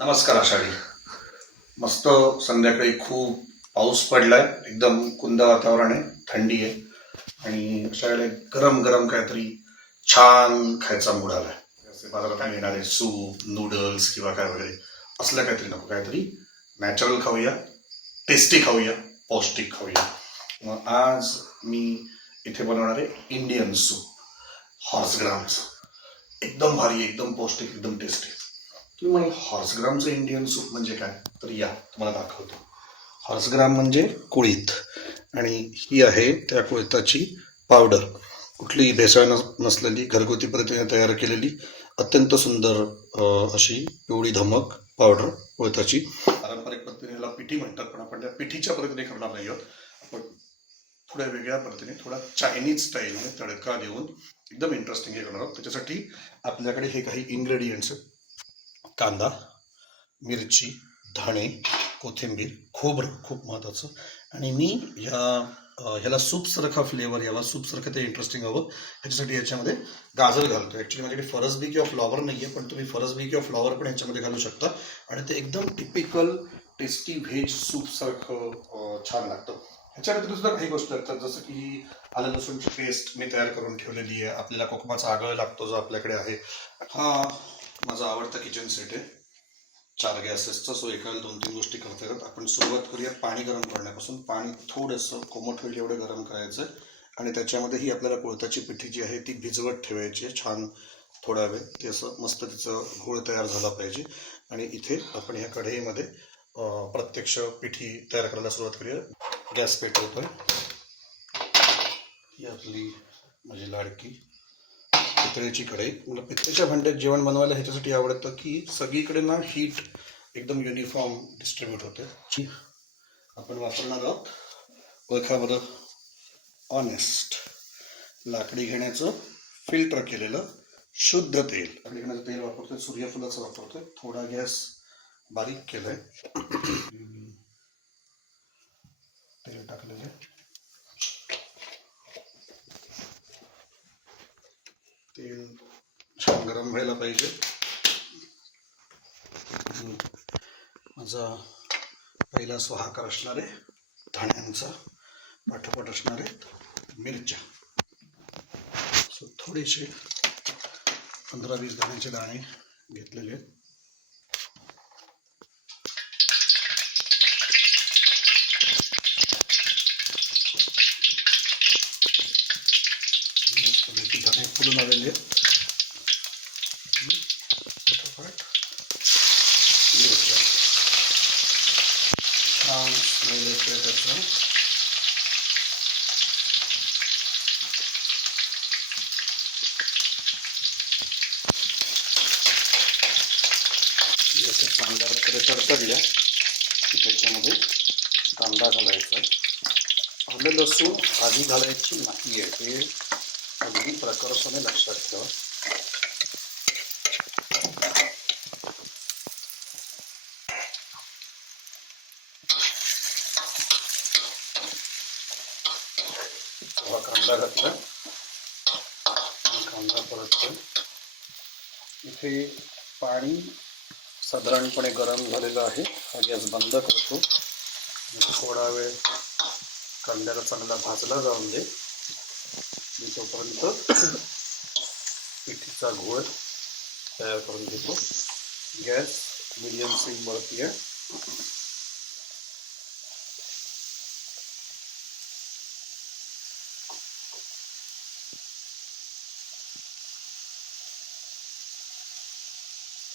नमस्कार आषाढी. मस्त संध्याकाळी खूप पाऊस पडलाय, एकदम कुंद वातावरण आहे, थंडी आहे आणि अशा वेळेला गरम गरम काहीतरी छान खायचा मूड आलाय. असे बाजारात मिळणारे सूप नूडल्स किंवा काय वगैरे असलं काहीतरी नको, काहीतरी नॅचरल खाऊया, टेस्टी खाऊया, पौष्टिक खाऊया. मग आज मी इथे बनवणार आहे इंडियन सूप, हॉर्स ग्रामचं. एकदम भारी, एकदम पौष्टिक, एकदम टेस्टी. तुम्ही म्हणे हॉर्सग्रामचं इंडियन सूप म्हणजे काय, तर या तुम्हाला दाखवतो. हॉर्सग्राम म्हणजे कुळीथ, आणि ही आहे त्या कुळिथाची पावडर. कुठलीही भेसळ नसलेली, घरगुती पद्धतीने तयार केलेली अत्यंत सुंदर अशी पिवळी धमक पावडर कुळिथाची. पारंपरिक पद्धतीने याला पिठी म्हणतात, पण आपण त्या पिठीच्या पद्धतीने करणार नाही आहोत. आपण थोड्या वेगळ्या पद्धतीने, थोडा चायनीज स्टाईलने तडका देऊन एकदम इंटरेस्टिंग हे करणार आहोत. त्याच्यासाठी आपल्याकडे हे काही इन्ग्रेडियंट्स आहेत: कांदा, मिरची, धणे, कोथिंबीर, खोबरं खूप महत्त्वाचं. आणि मी ह्याला सूपसारखा फ्लेवर यावा, सूपसारखं ते इंटरेस्टिंग हवं, ह्याच्यासाठी याच्यामध्ये गाजर घालतो. ॲक्च्युली माझ्याकडे फरसबी किंवा फ्लॉवर नाही आहे, पण तुम्ही फरसबी किंवा फ्लॉवर पण ह्याच्यामध्ये घालू शकता आणि ते एकदम टिपिकल टेस्टी व्हेज सूपसारखं छान लागतं. ह्याच्या व्यतिरिक्त सुद्धा काही गोष्टी लागतात, जसं की आलं लसूणची पेस्ट मी तयार करून ठेवलेली आहे. आपल्याला कोकमाचा आगळ लागतो जो आपल्याकडे आहे. हा माझा आवडता किचन सेट आहे, 4 गॅसेसचा. सो एकाला 2-3 गोष्टी करता येतात. आपण सुरुवात करूया पाणी गरम करण्यापासून. पाणी थोडंसं कोमट होईल एवढं गरम करायचं आणि त्याच्यामध्ये ही आपल्याला कुळथाची पिठी जी आहे ती भिजवत ठेवायची आहे छान थोडा वेळ. ते असं मस्त तिचं घोळ तयार झाला पाहिजे. आणि इथे आपण ह्या कढईमध्ये प्रत्यक्ष पिठी तयार करायला सुरुवात करूया. गॅस पेटवतोय. ही आपली माझी लाडकी पितळेची कढई. मला पितळेच्या भांड्यात जेवण बनवायला ह्याच्यासाठी आवडतं की सगळीकडे ना हीट एकदम युनिफॉर्म डिस्ट्रीब्यूट होते. आपण वापरणार आहोत, ओळखा बरं, ऑनेस्ट लाकडी घेण्याचं फिल्टर केलेलं शुद्ध तेल. लाकडी घेण्याचं तेल वापरतोय, सूर्यफुलाचं वापरतोय. थोडा गॅस बारीक केलाय. तेल टाकलेलं आहे. तेल छान गरम व्हायला पाहिजे. माझा पहिला स्वाहाकार असणार आहे धाण्यांचा, पाठोपाठ असणार आहेत मिरच्या. सो थोडेसे 15-20 धाण्याचे दाणे घेतलेले आहेत. मस्तपैकी धाणे फुलून आलेले आहेत. पाठोपाठ मिरच्या. छान स्मेल येतोय त्याचा. जसं चांगल्या प्रकारे तडतडल्या की त्याच्यामध्ये कांदा घालायचा. आलं लसूण आधी घालायची नाही आहे, हे अगदी प्रकर्षाने लक्षात ठेवा. कांदा घातला, कांदा परततो. इथे पाणी साधारणपणे गरम झालेलं आहे. हा गॅस बंद करतो. थोडा वेळ कांद्याला चांगला भाजला जाऊन दे. मी तोपर्यंत पिठीचा घोळ तयार करून घेतो. गॅस मीडियम सिमवरती आहे.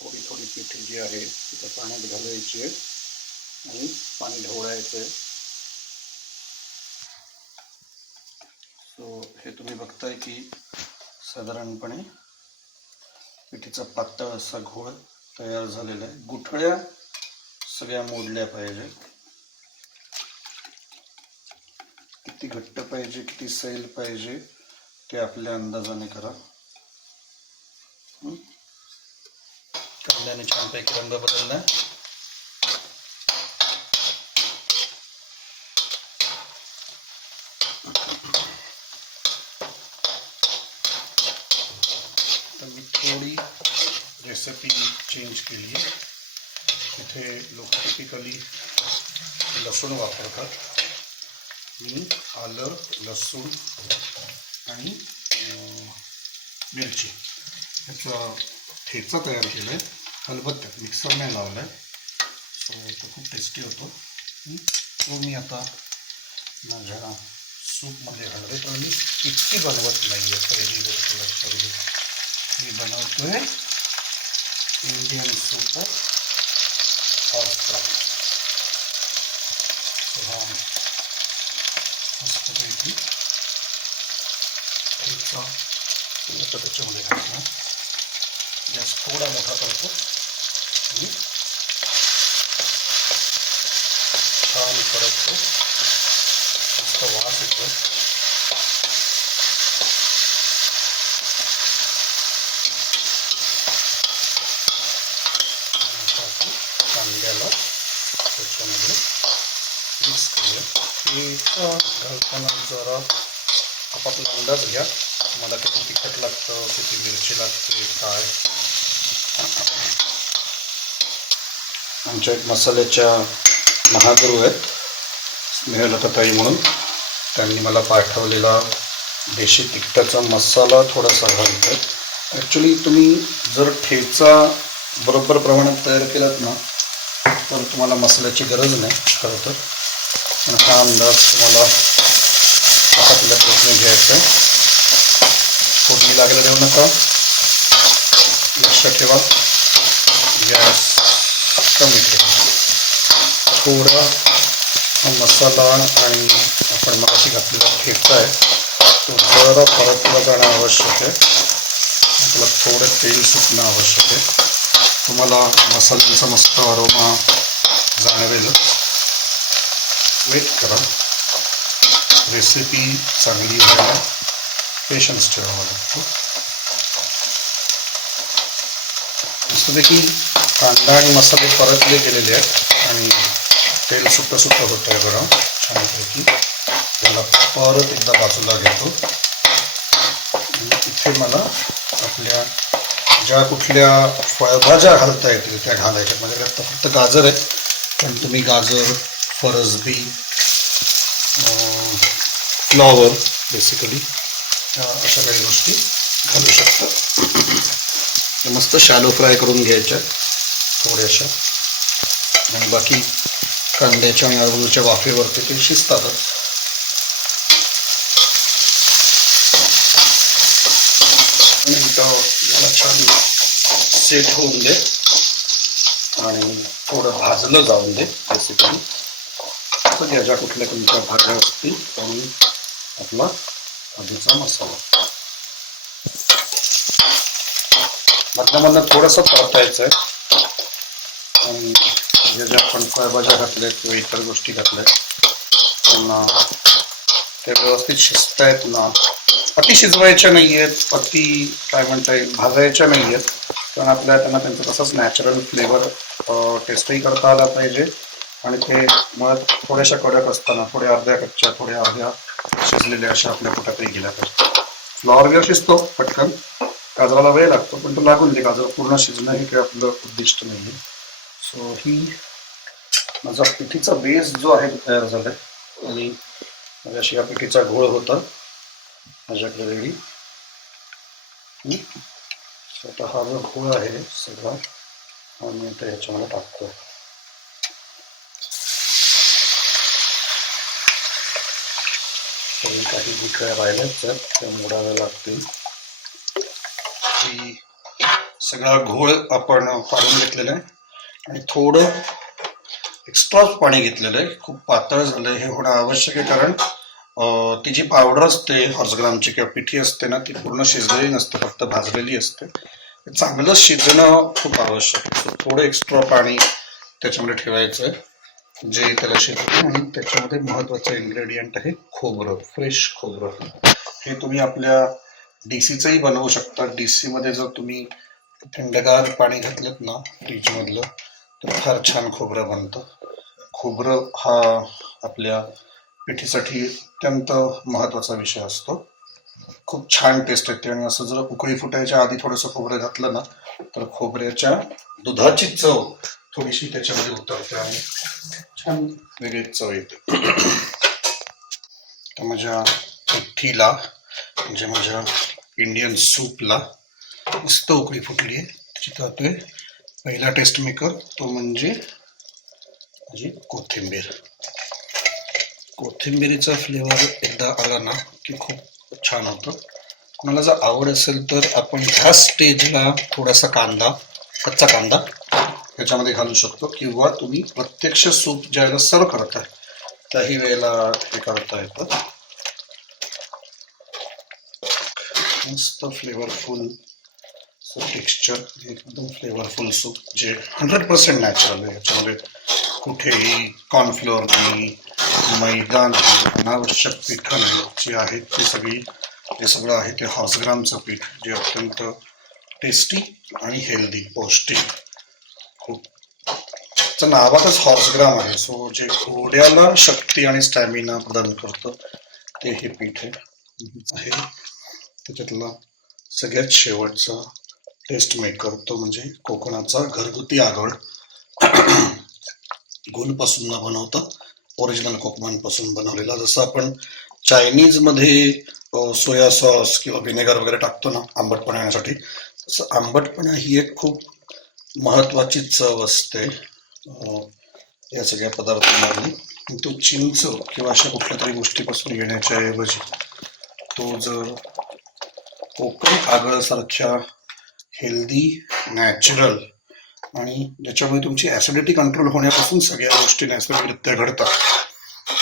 थोडी थोडी पिठी जी आहे ती पाण्यात घालायची आहे आणि पाणी ढवळायचं आहे. सो हे तुम्ही बघताय की साधारणपणे पिठीचा पातळ असा घोळ तयार झालेला आहे. गुठळ्या सगळ्या मोडल्या पाहिजे. किती घट्ट पाहिजे, किती सैल पाहिजे ते आपल्या अंदाजाने करा. कांद्याने छानपैकी रंग बदलला. तर मी थोडी रेसिपी चेंज केली आहे. इथे लोक टिपिकली लसूण वापरतात. मी आलं, लसूण आणि मिरची ह्याचा ठेचा तयार केला आहे. खलबत्त्यात मिक्सर नाही लावला आहे. सो तो खूप टेस्टी होतो. तो मी आता माझ्या सूपमध्ये घालते. पण मी इतकी बनवत नाही आहे. पहिली गोष्ट लक्षात घे, मी बनवतो आहे Indian soup of horse fry. हा मस्तपैकी ठेचा आता त्याच्यामध्ये घालणार. गॅस थोडा मोठा करतो आणि छान परततो. मस्त वास येतो. कांद्याला त्याच्यामध्ये मिक्स करूया. ठेचा घालताना जरा आपापला अंदाज घ्या. मला किती तिखट लागतं, किती मिरची लागते, काय. आमच्या एक मसाल्याच्या महागुरू आहेत स्नेहलताताई म्हणून. त्यांनी मला पाठवलेला देशी तिखटाचा मसाला थोडासा घालतो आहे. ॲक्च्युली तुम्ही जर ठेचा बरोबर प्रमाणात तयार केलात ना तर तुम्हाला मसाल्याची गरज नाही खरं तर. पण हा अंदाज तुम्हाला आपापल्या प्रश्न घ्यायचा आहे. फोडणी लागलं देऊ नका. लक्ष ठेवा, गॅस कमी ठेवा. थोडा हा मसाला आणि आपण मगाशी घातलेला ठेचा आहे तो जरा परतला जाणं आवश्यक आहे. आपल्याला थोडं तेल सुटणं आवश्यक आहे. तुम्हाला मसाल्यांचा मस्त अरोमा जाणवेल. वेट करा. रेसिपी चांगली व्हायला पेशन्स ठेवावा लागतो. मस्तपैकी कांदा आणि मसाले परतले गेलेले आहेत आणि तेल सुट्टं सुट्टं होतं आहे बरं छानपैकी. त्याला परत एकदा बाजूला घेतो. इथे मला आपल्या ज्या कुठल्या फळभाज्या घालता येतील त्या घालायच्या. माझ्याकडे आता फक्त गाजर आहे, पण तुम्ही गाजर, फरसबी, फ्लॉवर बेसिकली अशा काही गोष्टी घालू शकता. मस्त शॅलो फ्राय करून घ्यायच्या थोड्याशा. आणि बाकी कांद्याच्या आणि आलूच्या वाफेवरती ते शिजतातच. आणि याला छान सेट होऊन दे आणि थोडं भाजलं जाऊन दे बेसिकली. तर याच्या कुठल्या तुमच्या भाज्या असतील आणि आपला आधीचा मसाला मधनं थोडंसं परतायचं आहे. आणि या ज्या आपण फळभाज्या घातल्यात किंवा इतर गोष्टी घातल्यात त्यांना ते व्यवस्थित शिजतायत ना. अति शिजवायच्या नाही आहेत, अति काय म्हणता येईल भाजायच्या नाही आहेत. कारण आपल्याला त्यांना त्यांचं तसंच नॅचरल फ्लेवर टेस्टही करता आला पाहिजे. आणि ते मुळात थोड्याशा कडक असताना थोड्या अर्ध्या कच्च्या थोड्या अर्ध्या शिजलेल्या अशा आपल्या पोटातही गेल्या पाहिजे. फ्लॉवर वगैरे शिजतो पटकन, गाजराला वेळ लागतो, पण तो लागून दे. गाजर पूर्ण शिजणं हे काही आपलं उद्दिष्ट नाही आहे. सो ही माझा पिठीचा बेस जो आहे तो तयार झाला आहे. आणि माझ्याशी या पिठीचा घोळ होता माझ्याकडे रेडी. स्वतः हा जो घोळ आहे सगळा आणि आता ह्याच्यामध्ये टाकतो. काही गुठळ्या राहिल्याच आहेत त्या मोडाव्या लागतील. सगळा घोळ आपण काढून घेतलेला आहे आणि थोडं एक्स्ट्रा पाणी घेतलेलं आहे. खूप पातळ झालं हे होणं आवश्यक आहे. कारण ती जी पावडर असते हॉर्स ग्रामची किंवा पिठी असते ना ती पूर्ण शिजलेली नसते, फक्त भाजलेली असते. चांगलं शिजणं खूप आवश्यक आहे. थोडं एक्स्ट्रा पाणी त्याच्यामध्ये ठेवायचं आहे जे त्याला शिजवतं. आणि त्याच्यामध्ये महत्त्वाचं इन्ग्रेडियंट आहे खोबरं, फ्रेश खोबरं. हे तुम्ही आपल्या डीसीचंही बनवू शकता. डीसी मध्ये जर तुम्ही थंडगार पाणी घातलं ना फ्रीजमधलं तर फार छान खोबरं बनतं. खोबरं हा आपल्या पिठीसाठी अत्यंत महत्त्वाचा विषय असतो. खूप छान टेस्ट येते. आणि असं जर उकळी फुटायच्या आधी थोडंसं खोबरं घातलं ना तर खोबऱ्याच्या दुधाची चव थोडीशी त्याच्यामध्ये उतरते आणि छान वेगळीच चव येते. तर माझ्या पिठीला म्हणजे माझ्या इंडियन सूपला मस्त उकळी फुटली आहे. त्याची टाकतोय पहिला टेस्ट मेकर, तो म्हणजे माझी कोथिंबीर. कोथिंबीरीचा फ्लेवर एकदा आला ना की खूप छान होतं. कोणाला जर आवड असेल तर आपण ह्या स्टेजला थोडासा कांदा, कच्चा कांदा ह्याच्यामध्ये घालू शकतो, किंवा तुम्ही प्रत्यक्ष सूप ज्यावेळेला सर्व करताय त्याही वेळेला हे करता येतं. मस्त फ्लेवरफुल टेक्स्चर, एकदम फ्लेवरफुल सूप जे 100% नॅचरल आहे. याच्यामध्ये कुठेही कॉर्नफ्लोअर नाही, मैदा नाही, अनावश्यक पीठ नाही. जी आहेत ती सगळी, जे सगळं आहे ते हॉर्सग्रामचं पीठ, जे अत्यंत टेस्टी आणि हेल्दी, पौष्टिक खूप. त्याचं नावातच हॉर्सग्राम आहे. सो जे घोड्याला शक्ती आणि स्टॅमिना प्रदान करतं ते हे पीठ आहे. त्याच्यातला सगळ्यात शेवटचा टेस्ट मेकर तो म्हणजे कोकणाचा घरगुती आगळ. गुळपासून न बनवता ओरिजिनल कोकमांपासून बनवलेला. जसं आपण चायनीज मध्ये सोया सॉस किंवा व्हिनेगर वगैरे टाकतो ना आंबटपणा येण्यासाठी, तसं आंबटपणा ही एक खूप महत्वाची चव असते या सगळ्या पदार्थांमधली. तो चिंच किंवा अशा कुठल्या तरी गोष्टीपासून येण्याच्या ऐवजी तो जर कोकण आगळासारख्या हेल्दी, नॅचरल आणि ज्याच्यामुळे तुमची ऍसिडिटी कंट्रोल होण्यापासून सगळ्या गोष्टी नैसर्गिकरित्या घडतात,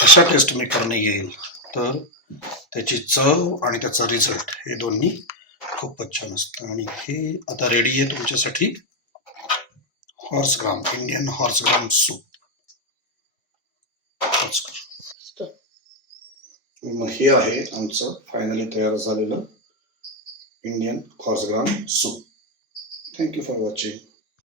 अशा टेस्ट मेकरने येईल तर त्याची चव आणि त्याचा रिझल्ट हे दोन्ही खूपच छान असतं. आणि हे आता रेडी आहे तुमच्यासाठी हॉर्सग्राम, इंडियन हॉर्सग्राम सूप. मग हे आहे आमचं फायनली तयार झालेलं Indian horse gram soup. Thank you for watching.